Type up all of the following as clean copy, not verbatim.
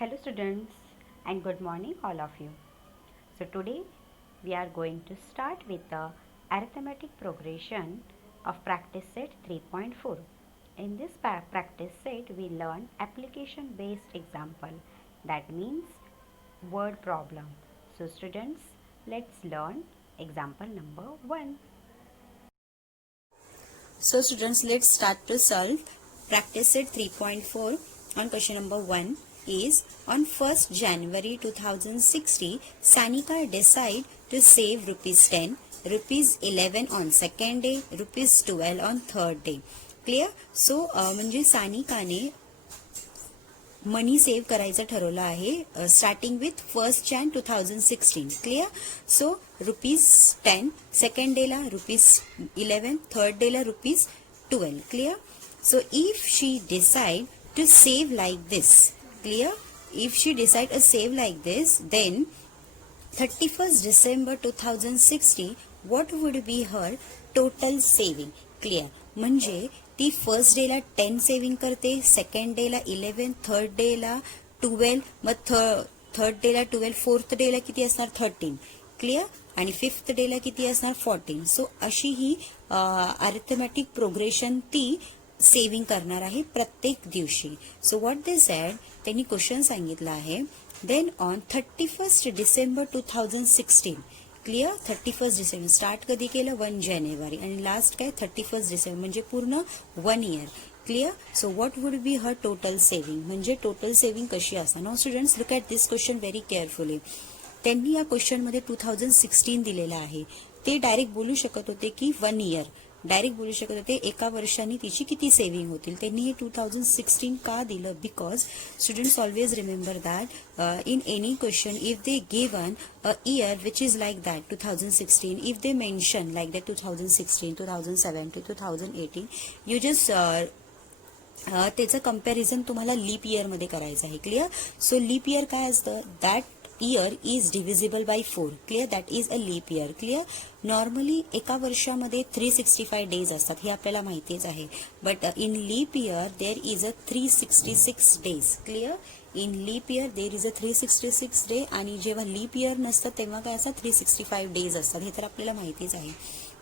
Hello students and good morning all of you. So today we are going to start with the arithmetic progression of practice set 3.4. In this practice set we learn application based example, that means word problem. So students, let's learn example number 1. So students, let's start to solve practice set 3.4 on question number 1 is on 1st January 2060, Sanika decide to save rupees 10, rupees 11 on second day, rupees 12 on third day. Clear? So म्हणजे सानिकाने मनी save करायचं ठरवलं आहे starting with 1st Jan 2016. Clear? So rupees 10 second डेला rupees 11 third डेला rupees 12. Clear? So if she decide to save like this, clear, if she decide to save like this, then 31st December 2060 what would be her total saving? Clear? म्हणजे ती first डेला 10 saving करते, second डेला 11, third डेला 12, मग third डेला 12, fourth डेला किती असणार 13. क्लिअर? आणि फिफ्थ डेला किती असणार 14. सो अशी ही अरिथमॅटिक प्रोग्रेशन ती सेव्हिंग करणार आहे प्रत्येक दिवशी. सो व्हॉट दे सेड, त्यांनी क्वेश्चन सांगितलं आहे, then on 31st December 2016. Clear? 31st December start कधी केलं 1 जानेवारी आणि लास्ट काय 31st डिसेंबर म्हणजे पूर्ण 1 year. Clear? So what would be her total saving, म्हणजे टोटल सेव्हिंग कशी असणार. Now students, look at this question very carefully. त्यांनी या क्वेश्चनमध्ये 2016 दिलेला आहे. ते डायरेक्ट बोलू शकत होते की 1 इयर, डायरेक्ट बोलू शकत होते एका वर्षाने तिची किती सेव्हिंग होतील. त्यांनी हे 2016 का दिलं? Because students always remember that in any question if they given a year which is like that 2016, if they mention like that 2016, 2017, 2018, you just त्याचं कम्पॅरिझन तुम्हाला लीप इयरमध्ये करायचं आहे. क्लिअर? सो लीप इयर काय असतं? That year is divisible by 4. Clear? That is a leap year. Clear? Normally एका वर्षामध्ये 365 days असतात, हे आपल्याला माहितीच आहे. But in leap year there is a 366 days. Clear? In leap year there is a 366 day, आणि जेव्हा लीप इयर नसतं तेव्हा काय असतात 365 डेज असतात, हे तर आपल्याला माहितीच आहे.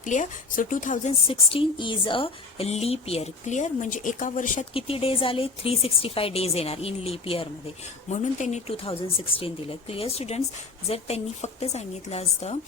Clear? So 2016 is a leap year. Clear? म्हणजे एका वर्षात किती डेज आले? 365 डेज येणार इन लीप इयरमध्ये, म्हणून त्यांनी 2016 दिलं. Clear students? जर त्यांनी फक्त सांगितलं असतं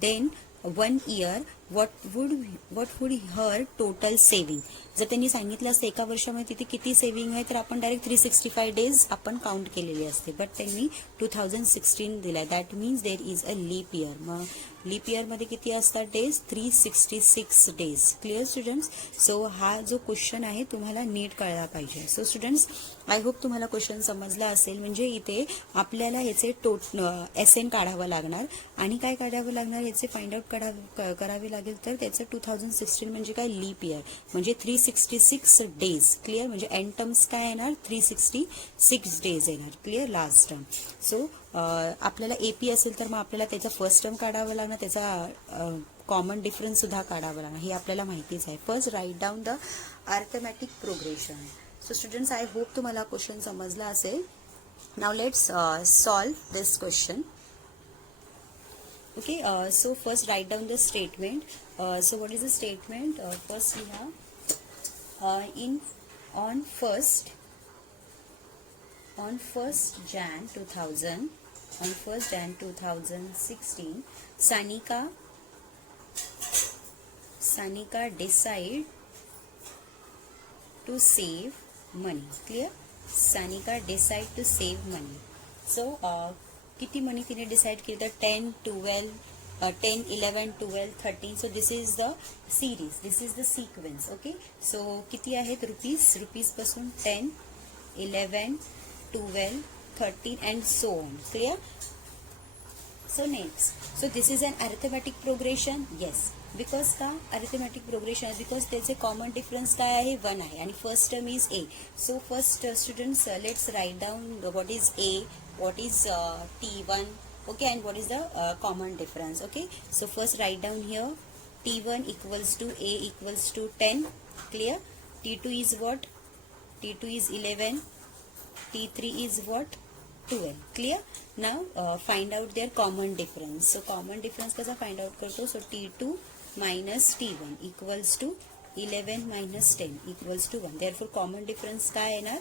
then 1 year what would her total saving, जर त्यांनी सांगितलं असतं एका वर्षामध्ये तिथे किती सेव्हिंग आहे, तर आपण डायरेक्ट 365 डेज आपण काउंट केलेली असते. बट त्यांनी 2016 दिलाय, that means there is a leap year. मग लीप इयरमध्ये किती असतात days? 366 days. Clear students? So हा जो क्वेश्चन आहे तुम्हाला नीट कळला पाहिजे. सो स्टुडंट्स, आय होप तुम्हाला क्वेश्चन समजला असेल. म्हणजे इथे आपल्याला ह्याचे एसएन काढावं लागणार, आणि काय काढावं लागणार याचे फाइंड आउट करावे लागेल. तर त्याचं 2016 म्हणजे काय? लीप इयर, म्हणजे 366 डेज. क्लिअर? म्हणजे एंड टर्म्स काय येणार? 366 डेज येणार. क्लिअर? Last term. सो आपल्याला एपी असेल तर मग आपल्याला त्याचा फर्स्ट टर्म काढावं लागणार, त्याचा कॉमन डिफरन्स सुद्धा काढावं लागणार, हे आपल्याला माहितीच आहे. First write down the arithmetic progression. So students, I hope तुम्हाला क्वेश्चन समजला असेल. Now let's solve this question. Okay, so first write down the statement. So what is the statement? First we have on 1st Jan 2016, Sanika decide to save money. Clear? Sanika decide to save money. So किती मनी तिने decide केली? तर 10, 12, 10, 11, 12, 13. So this is the series, this is the sequence. Okay, so किती आहेत? Rupees पासून 10, 11, 12, 13 and so on. Clear? So next, so this is an arithmetic progression. Yes, because का arithmetic progression? Because त्याचे common difference काय आहे? 1 आहे, आणि first term is A. So first students, let's write down what is A, what is T1, okay, and what is the common difference. Okay, so first write down here T1 equals to A equals to 10. Clear? T2 is what? T2 is 11. T3 is what? 12. Clear? Now find out their common difference. So common difference कसा find out करतो? So T2 minus T1 equals to 11 minus 10 equals to 1. Therefore common difference काय येणार?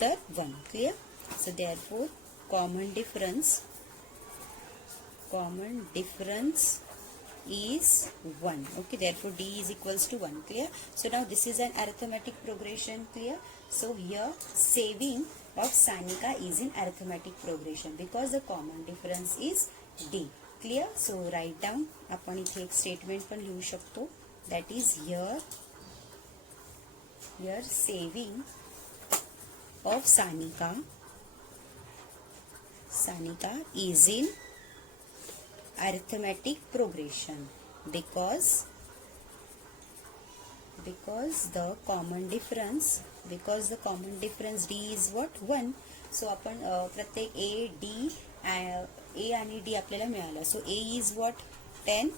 तर 1. Clear? So therefore common difference is 1. Okay, therefore D is equals to 1. Clear? So now this is an arithmetic progression. Clear? So here saving of Sanika is in arithmetic progression because the common difference is D. Clear? So write down. आपण इथे एक statement पण लिहू शकतो. That is here saving of Sanika is in arithmetic progression because the common difference D is what? 1. So आपण प्रत्येक A आणि D आपल्याला मिळाला. So A is what? 10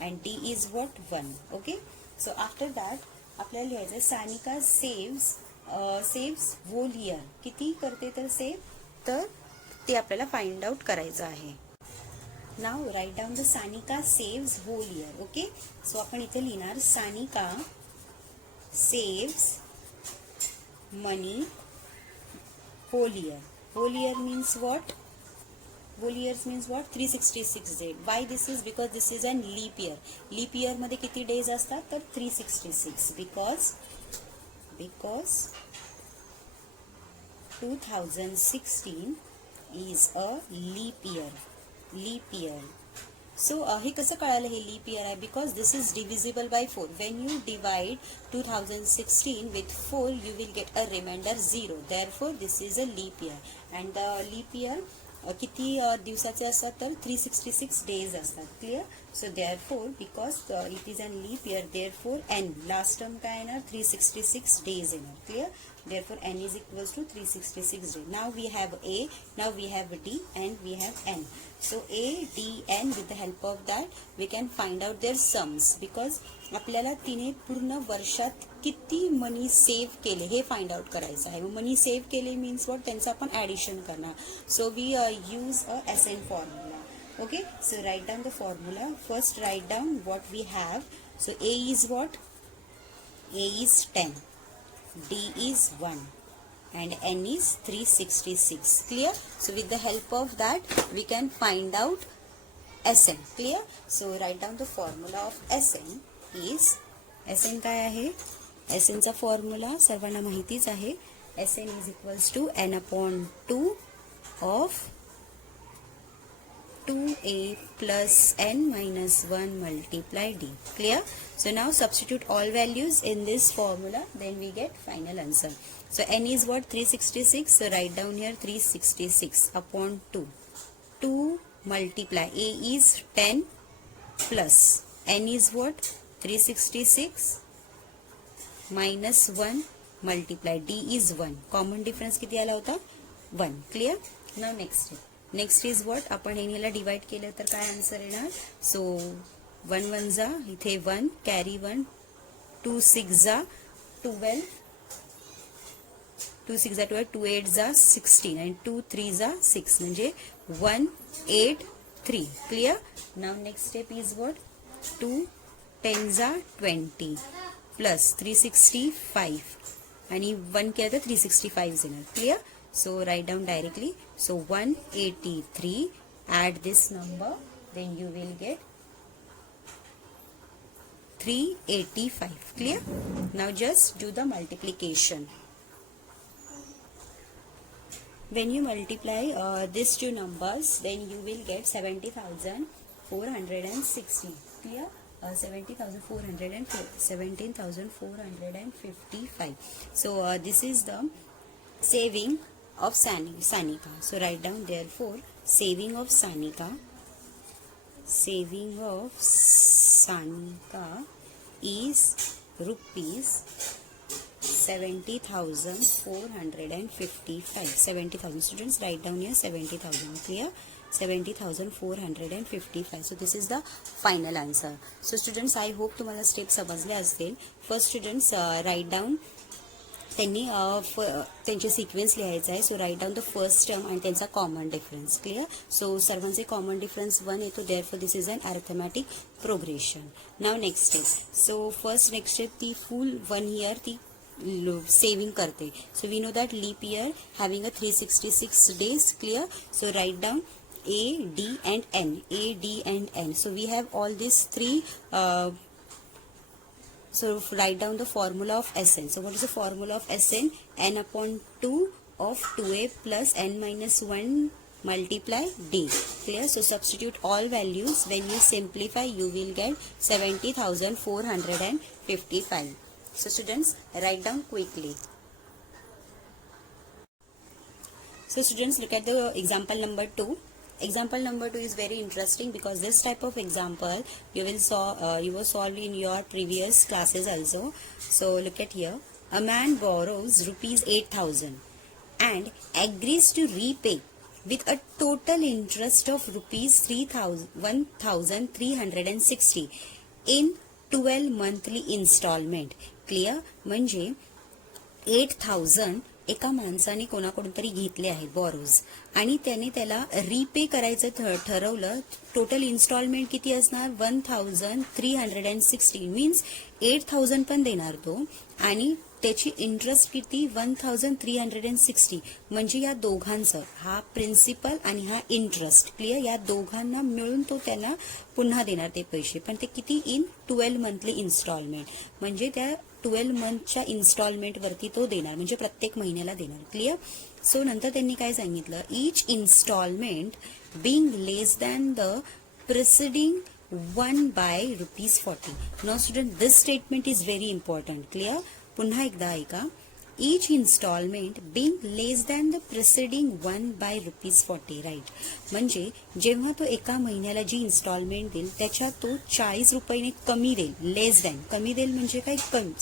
and D is what? 1. Okay. So after that आपल्याला लिहायचं Sanika saves whole year. किती करते तर सेव्ह? तर ते आपल्याला फाइंड आउट करायचं आहे. Now write down the Sanika saves whole year. Okay. So आपण इथे लिहिणार Sanika saves money whole year. Whole year means what? 366 days. Why this is? Because this is an leap year. Leap year मध्ये किती days असतात? तर 366. Because 2016 is a leap year. So हे कसं कळालं हे लीप इयर आहे? Because this is divisible by 4. Wien you divide 2016 with 4 you will get a remainder 0. Therefore this is a leap year and the leap year किती दिवसाचे असतात? तर 366 days असतात. Clear? So therefore because it is an leap year therefore N last term काय येणार? 366 days येणार. Clear? Therefore n is equals to 366 days. Now we have A, now we have D and we have N. So A, D, N with the help of that we can find out their sums because आपल्याला तिने पूर्ण वर्षात किती मनी save केले हे find out करायचं आहे. Money save केले मीन्स वॉट? त्यांचं आपण ॲडिशन करणार. So we use a SN formula. Okay, so write down the formula. First write down what we have. So A is what? A is 10. D is 1 and N is 366. Clear? So with the help of that we can find out SN. Clear? So write down the formula of SN is SN काय आहे? SN चा formula सर्वांना माहितीच आहे. SN is equals to N upon 2 of 2A plus N minus 1 multiply D. Clear? So now substitute all values in this formula, then we get final answer. So N is what? 366. So write down here 366 upon 2. 2 multiply A is 10 plus N is what? 366 minus 1 multiply D is 1. Common difference किती आला होता? 1. Clear? Now next is what? आपण याला divide केलं तर काय answer येणार? So 1 1 जा इथे 1 कॅरी 1 2 6 जा 12 2 6 जा 12 2 8 जा 16 आणि 2 3 जा 6 म्हणजे 1 8 3. Clear? Now next step is what? 2 10 जा 20 प्लस 365 आणि 1 केलं तर 365 येणार. Clear? So write down directly. So 183, add this number, then you will get 385. Clear? Now just do the multiplication. When you multiply these two numbers, then you will get 70,460. Clear? 17,455. So this is the saving of Sanika. So write down therefore saving of Sanika is rupees 70,455. 70,000. Students write down here 70,000. Clear? 70,455. So this is the final answer. So students, I hope तुम्हाला step समजले असतील. First students write down त्यांनी त्यांचे sequence लिहायचा आहे. So right down the first term आणि त्यांचा common difference. Clear. So सर्वांचे कॉमन डिफरन्स 1 येतो. Therefore this is an arithmetic progression. Now next step. So first next step ती फुल 1 इयर ती saving करते. So we know that leap year having a 366 days. Clear. So write down A, D and N. A, D and N. So we have all these three. So write down the formula of Sn. So what is the formula of Sn? N upon 2 of 2a plus n minus 1 multiply d. Clear. So substitute all values. When you simplify, you will get 70,455. So students, write down quickly. So students, look at the example number 2. Example number 2 is very interesting because this type of example you will solve in your previous classes also. So look at here. A man borrows rupees 8,000 and agrees to repay with a total interest of rupees 1,360 in 12 monthly installment. Clear. म्हणजे 8,000 एका माणसाने कोणाकडून तरी घेतले आहेत बॉरोज आणि त्याने त्याला रीपे करायचं ठरवलं. टोटल इन्स्टॉलमेंट किती असणार? 1,360 मीन्स 8,000 पण देणार तो आणि त्याची इंटरेस्ट किती? 1,360. म्हणजे या दोघांचं, हा प्रिन्सिपल आणि हा इंटरेस्ट, क्लिअर, या दोघांना मिळून तो त्यांना पुन्हा देणार ते पैसे. पण ते किती? In 12 monthly installment. म्हणजे त्या 12 मंथच्या इन्स्टॉलमेंटवरती तो देणार, म्हणजे प्रत्येक महिन्याला देणार. क्लिअर. सो नंतर त्यांनी काय सांगितलं? Each instalment being less than the preceding 1 by ₹40. Now student, this statement is very important. Clear. पुन्हा एकदा ऐका. each installment being less than the preceding 1 by ₹40. Right. म्हणजे जेव्हा तो एका महिन्याला जी इन्स्टॉलमेंट देईल त्याच्यात तो 40 रुपयाने कमी देईल. लेस दॅन, कमी देईल म्हणजे काय? कमी.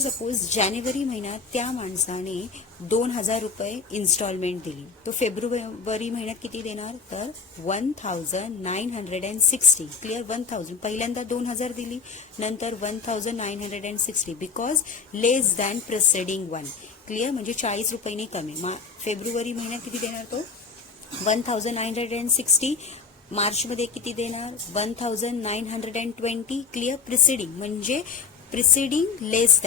सपोज जानेवारी महिन्यात त्या माणसाने 2,000 रुपये इन्स्टॉलमेंट दिली, तो फेब्रुवारी महिन्यात किती देणार? तर 1,960. क्लिअर. 1,000 पहिल्यांदा 2,000 दिली, नंतर 1,960 because less than preceding 1. Clear. म्हणजे 40 रुपयाने कमी. फेब्रुवारी महिन्यात किती देणार तो? 1,960. मार्चमध्ये किती देणार? 1,920. क्लिअर. प्रिसिडिंग म्हणजे preceding less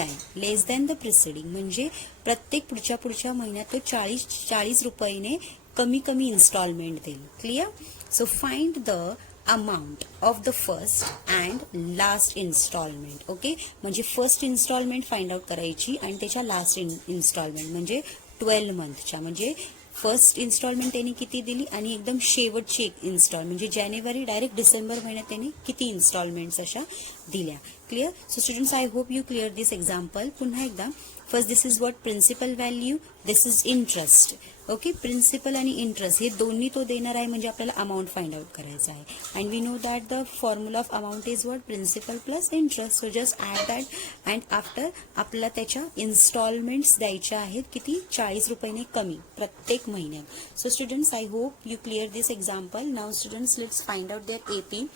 than the preceding म्हणजे प्रत्येक पुढच्या महिन्यात तो 40 रुपयाने कमी इन्स्टॉलमेंट देईल. Clear. So find the amount of the first and last installment. Okay. म्हणजे फर्स्ट इन्स्टॉलमेंट फाइंड आउट करायची आणि त्याच्या लास्ट इन्स्टॉलमेंट म्हणजे 12 मंथच्या. म्हणजे फर्स्ट इन्स्टॉलमेंट त्यांनी किती दिली आणि एकदम शेवटची एक इन्स्टॉलमेंट म्हणजे जानेवारी डायरेक्ट डिसेंबर महिन्यात त्यांनी किती इन्स्टॉलमेंट्स अशा दिल्या. Clear. So students, I hope you clear this example. पुन्हा एकदा. First, this is what? Principal value. This is interest. Okay. Principal आणि इंटरेस्ट हे दोन्ही तो देणार आहे म्हणजे आपल्याला अमाऊंट फाइंड आउट करायचा आहे. And we know that the formula of amount is what? Principal plus interest. So just add that and after आपल्याला त्याच्या इन्स्टॉलमेंट्स द्यायच्या आहेत किती? 40 रुपयाने कमी प्रत्येक महिन्यात. So students, I hope you clear this example. Now students, let's find out their AP.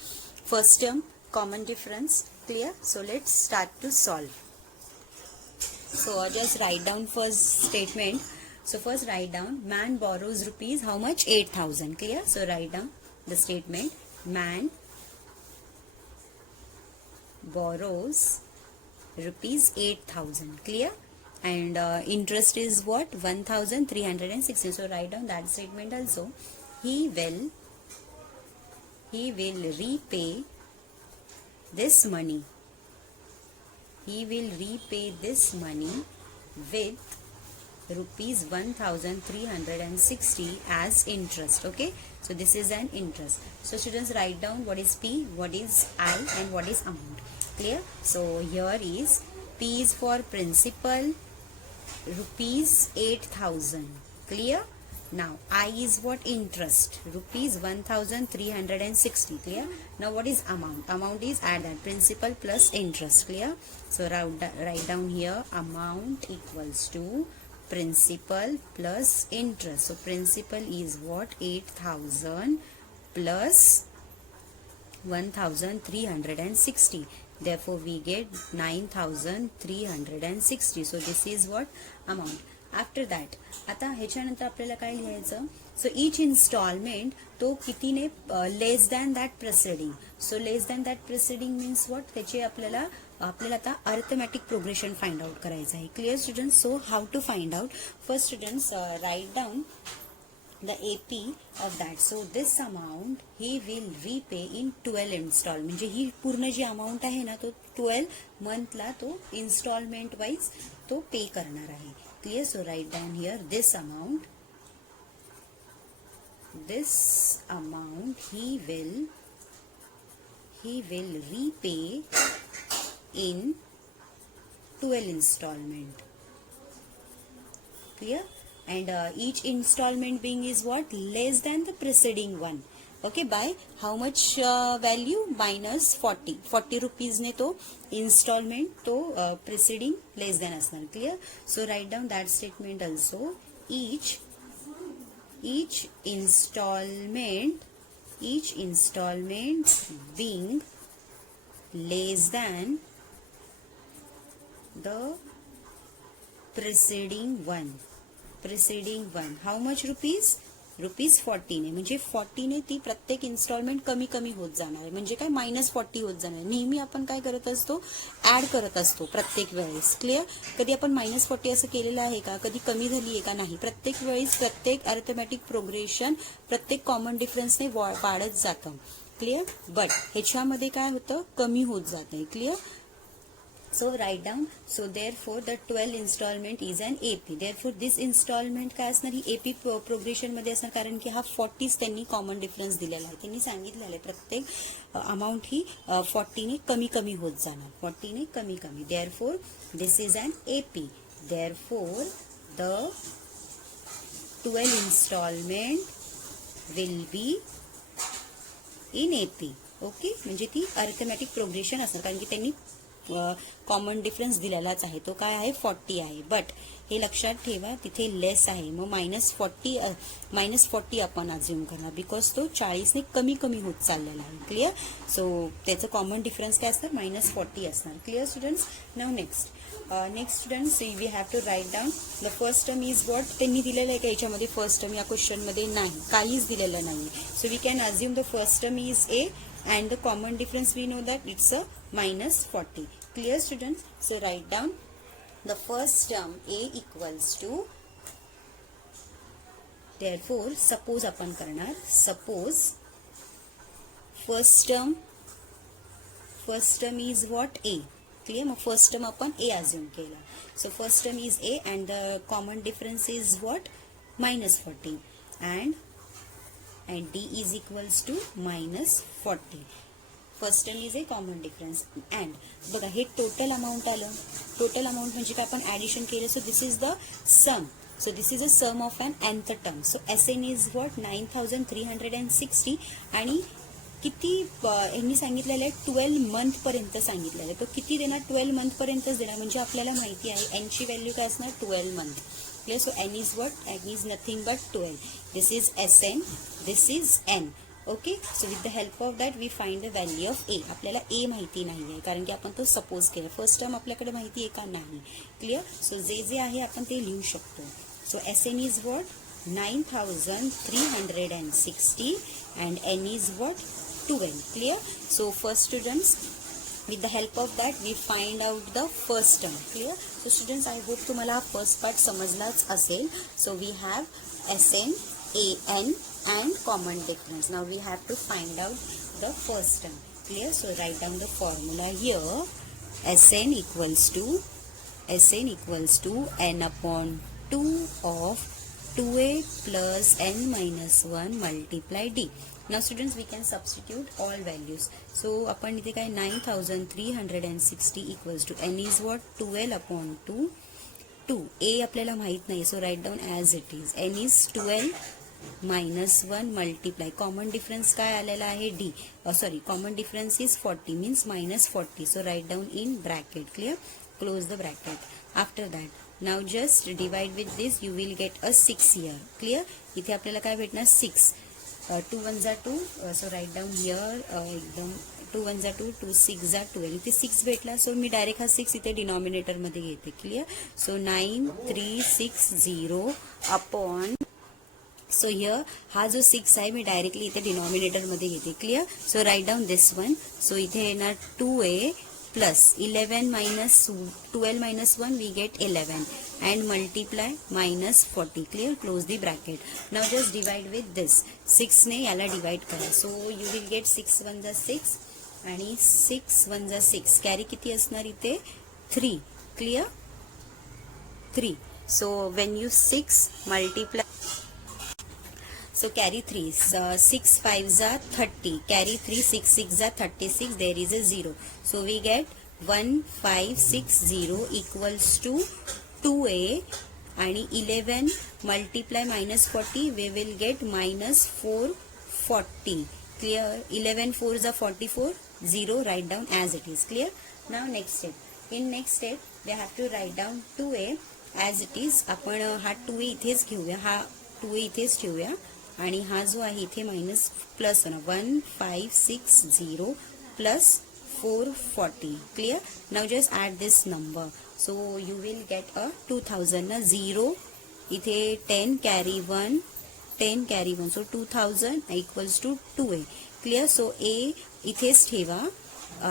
First term, common difference. Clear. So let's start to solve. So just write down first statement. So first write down, man borrows rupees how much? 8,000. Clear. So write down the statement, man borrows rupees 8,000. Clear. And interest is what? 1,360. So write down that statement also. He will repay this money. He will repay this money with rupees 1,360 as interest. Okay. So this is an interest. So students, write down what is P, what is I and what is amount. Clear. So here is P is for principal, rupees 8,000. Clear. Now I is what? Interest, rupees 1,360. Clear. Now what is amount? Amount is add that principal plus interest. Clear. So write down here, amount equals to principal plus interest. So principal is what? 8,000 plus 1,360. therefore we get 9360. so this is what amount. After that आता ह्याच्यानंतर आपल्याला काय लिहायचं. So each instalment तो कितीने less than that preceding. So less than that preceding means what, त्याचे आपल्याला आता अर्थमॅटिक प्रोग्रेशन फाइंड आउट करायचं आहे. Clear students. So how to find out. First students write down the AP of that. So this amount he will repay in 12 installment. म्हणजे ही पूर्ण जी amount आहे ना तो 12 मंथला तो इन्स्टॉलमेंट वाईज तो पे करणार आहे. Clear. So right down here this amount he will repay in 12 installment. Clear. And each installment being is what, less than the preceding one. Okay, by how much value, minus 40 rupees ने तो installment तो preceding less than असणार. Clear. So write down that statement also. each installment being less than the preceding one. How much rupees 40 ने. म्हणजे 40 ने ती प्रत्येक instalment कमी कमी होत जाणार आहे. म्हणजे काय, -40 होत जाणार. नेहमी आपण काय करत असतो, ऍड करत असतो प्रत्येक वेळेस. क्लिअर. कधी आपण -40 असं केलेलं आहे का, कधी कमी झाली आहे का, नाही. प्रत्येक वेळेस प्रत्येक अर्थमॅटिक प्रोग्रेशन प्रत्येक कॉमन डिफरन्सने वाढत जातं. क्लिअर. बट ह्याच्यामध्ये काय होतं, कमी होत जाते. Clear. So write down. So therefore the 12 installment is an AP. Therefore this installment काय असणार, ही AP प्रोग्रेशन मध्ये असणार. कारण की हा 40 त्यांनी कॉमन डिफरन्स दिलेला आहे. त्यांनी सांगितलेलं आहे प्रत्येक अमाऊंट ही 40 ने कमी कमी होत जाणार. 40 ने कमी कमी. Therefore this is an AP. Therefore the 12 installment will be in AP. Okay. म्हणजे ती अर्थमॅटिक प्रोग्रेशन असणार. कारण की त्यांनी कॉमन डिफरन्स दिलेलाच आहे. तो काय आहे, 40 आहे. बट हे लक्षात ठेवा, तिथे लेस आहे. मग -40 आपण अज्युम करणार. बिकॉज तो 40 ने कमी कमी होत चाललेला आहे. क्लिअर. सो त्याचं कॉमन डिफरन्स काय असणार, -40 असणार. Clear students. Now next students we have to write down the first term is what. त्यांनी दिलेलं आहे का याच्यामध्ये फर्स्ट टर्म या क्वेश्चन मध्ये, नाही, काहीच दिलेलं नाही. So we can assume the first term is A and the common difference we know that it's a -40. Clear students. So write down the first term A equals to, therefore suppose आपण करणार, suppose first term is what, A. Clear. मग first term आपण A assume केला. So first term is A and the common difference is what, -40 and D is equals to -40. First term is A common difference. And बघा हे total amount आलं. Total amount म्हणजे काय, आपण addition केलं. So this is the sum. So this is a sum of an nth term. So SN is what, 9360. आणि किती यांनी सांगितलेलं आहे, 12 मंथ पर्यंत सांगितलेलं आहे. तो किती देणार, 12 मंथ पर्यंतच देणार. म्हणजे आपल्याला माहिती आहे n ची व्हॅल्यू काय असणार, 12 month. Clear. So n is what, n is nothing but 12. This is SN, this is n. Okay. So with the help of that we find the value of A. आपल्याला A माहिती नाही आहे कारण की आपण तो सपोज केलं. First term आपल्याकडे माहिती आहे का, नाही. क्लिअर. सो जे आहे आपण ते लिहू शकतो. So SN is what, 9360 and n is what, 12. Clear. So first students, with the help of that we find out the first term. Clear. So students, I hope तुम्हाला फर्स्ट पार्ट समजलाच असेल. So we have SN, AN and common difference. Now we have to find out the first term. Clear. So write down the formula here. SN equals to n upon 2 of 2a plus n minus 1 multiply d. Now students, we can substitute all values. So आपण इथे काय, 9360 equals to n is what, 12 upon 2. A आपल्याला माहित नाही. So write down as it is. n is 12 minus 1 multiply. Common difference काय आलेला आहे, D. Common difference is 40 means -40. So write down in bracket. Clear. Close the bracket. After that, now just divide with this. You will get a 6 here. Clear. इथे आपल्याला काय भेटणार, 6. 2 1 जा 2. So write down here एकदम 2 1 जा 2 2 6 जा 12 इथे 6 भेटला. सो मी डायरेक्ट हा 6 इथे डिनॉमिनेटरमध्ये घेते. Clear. So 9360 upon, so here हा जो 6 आहे मी डायरेक्टली इथे डिनॉमिनेटरमध्ये घेते. क्लिअर. सो राईट डाऊन दिस वन. सो इथे येणार 2a plus 11 minus 12 minus 1 we get 11 and multiply minus 40. Clear. Close the bracket. Now just divide with this. 6 ने याला divide करा. So you will get 6 1 जा 6 आणि 6 1 जा 6. कॅरी किती असणार इथे 3. Clear. 3. So when you 6 multiply, so carry 3, 6 5 za 30, carry 3, 6 6 za 36, there is a 0. So we get 1560 equals to 2a and 11 multiply minus 40, we will get minus 440. Clear. 11 4 za 44, 0, write down as it is. Clear. Now next step. In next step we have to write down 2a as it is. आपण हा 2a इथेच घेऊया, हा 2a इथेच ठेवूया आणि हा जो आहे इथे मायनस प्लस होणार 1560 plus 440. Clear. Now just add this number. So you will get a 2000 ना 0 इथे 10 carry 1 10 carry 1, so 2000 equals to 2a. Clear. So a इथेच ठेवा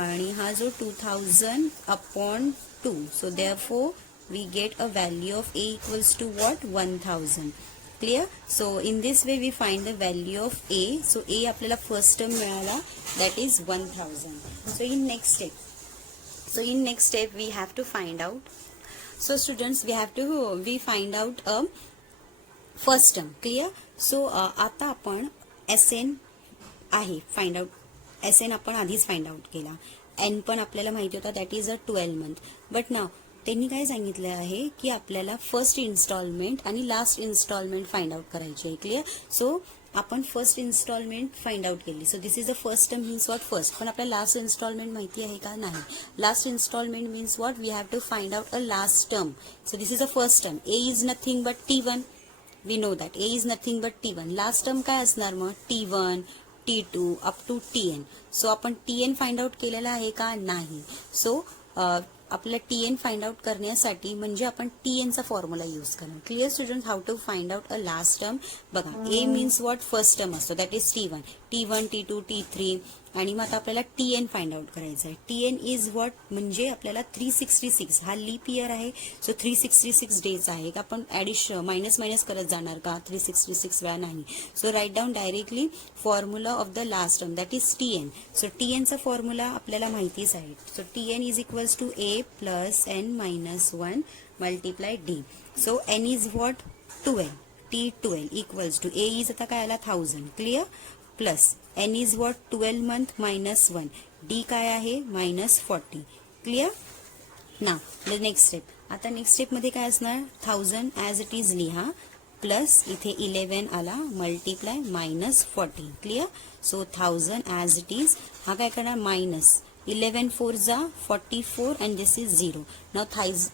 आणि हा जो 2000 upon 2, so therefore we get a value of a equals to what 1000. Clear. So in this way we find the value of a. So a आपल्याला first term मिळाला, that is 1000. So in next step we have to find out. So students we find out a first term. Clear. So आता आपण SN आहे find out. SN आपण आधीच find out केला. N पण आपल्याला माहिती होता, that is a 12 month. But now त्यांनी काय सांगितलं आहे की आपल्याला फर्स्ट इन्स्टॉलमेंट आणि लास्ट इन्स्टॉलमेंट फाइंड आउट करायची आहे. क्लिअर. सो आपण फर्स्ट इन्स्टॉलमेंट फाइंड आउट केली. So this is the first term means what first. पण आपल्याला लास्ट इन्स्टॉलमेंट माहिती आहे का नाही. Last installment means what we have to find out a last term. So this is the first term. A is nothing but T1. We know that a is nothing but T1. Last term काय असणार मग T1 T2 up to Tn. So आपण Tn find out केलेला आहे का नाही. So आपल्याला Tn find out करण्यासाठी म्हणजे आपण Tn चा फॉर्म्युला यूज करणार. Clear student. How to find out a last term. बघा a means what first term असतो, that is T1 T2 T3 आणि मग आता आपल्याला Tn फाइंड आउट करायचं आहे. Tn इज वॉट म्हणजे आपल्याला 366, हा लीप इयर आहे. सो 366 डेज आहे. आपण मायनस करत जाणार का 366 वेळा नाही. So right down directly formula of the last term, that is Tn. So Tn चा फॉर्म्युला आपल्याला माहितीच आहे. So Tn is equals to a plus n minus 1 multiply d. So n is what 12, T12 equals to a is आता काय आला 1000. Clear. Plus n is what 12 month minus 1, d काय आहे minus 40. Clear. ना next step. आता next step मध्ये काय असणार 1000 ॲज इट इज लिहा प्लस इथे 11 आला multiply minus 40. Clear. So 1000 as it is. हा काय करणार मायनस 11 4 जा 44 and this is 0. Now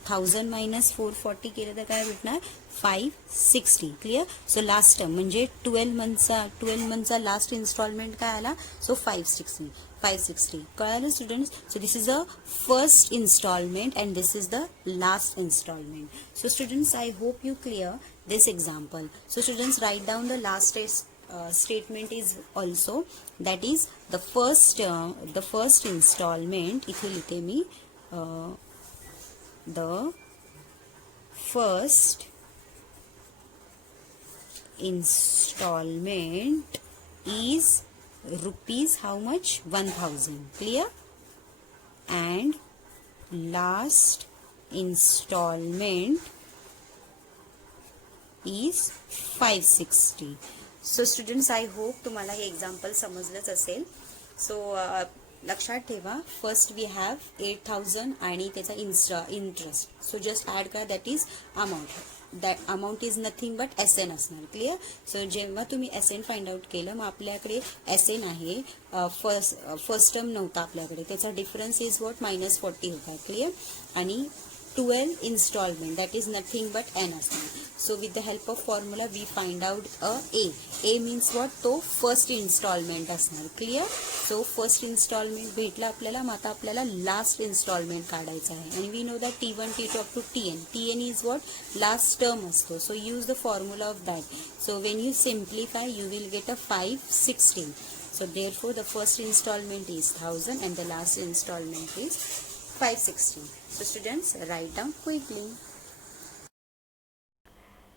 1000 minus 440 केलं तर काय भेटणार 560. क्लिअर. सो लास्ट टर्म म्हणजे 12 मंथचा लास्ट इन्स्टॉलमेंट काय आला. सो 560. कळालं students. So this is a first installment and this is the last installment. So students I hope you clear this example. So students write down the last statement is also, that is the first installment. इथे लिहिते मी the first installment is rupees how much 1000. Clear. And last installment is 560. So students I hope तुम्हाला हे example समजलंच असेल. So लक्षात ठेवा first we have 8000 आणि त्याचा इंटरेस्ट. सो जस्ट ॲड करा, that is amount. That amount is nothing but SN असणार. क्लिअर. सो जेव्हा तुम्ही SN फाइंड आउट केलं मग आपल्याकडे SN आहे, फर्स्ट टर्म नव्हता आपल्याकडे, त्याचा डिफरन्स इज वॉट -40 होता. क्लिअर. आणि 12 installment, that is nothing but n असणार. So with the help of formula we find out a means what, तो first installment असणार. Clear? So first installment भेटला आपल्याला. मग आता आपल्याला last installment काढायचा आहे. And we know that T1 T2 up to Tn is what, last term असतो. So use the formula of that. So when you simplify you will get a 516. So therefore the first installment is 1000 and the last installment is 516. So students, write down quickly.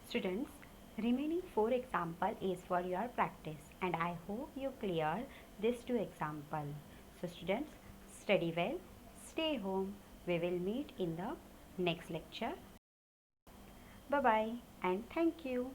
Students, remaining 4 example is for your practice and I hope you clear these 2 example. So students, study well, stay home. We will meet in the next lecture. Bye bye and thank you.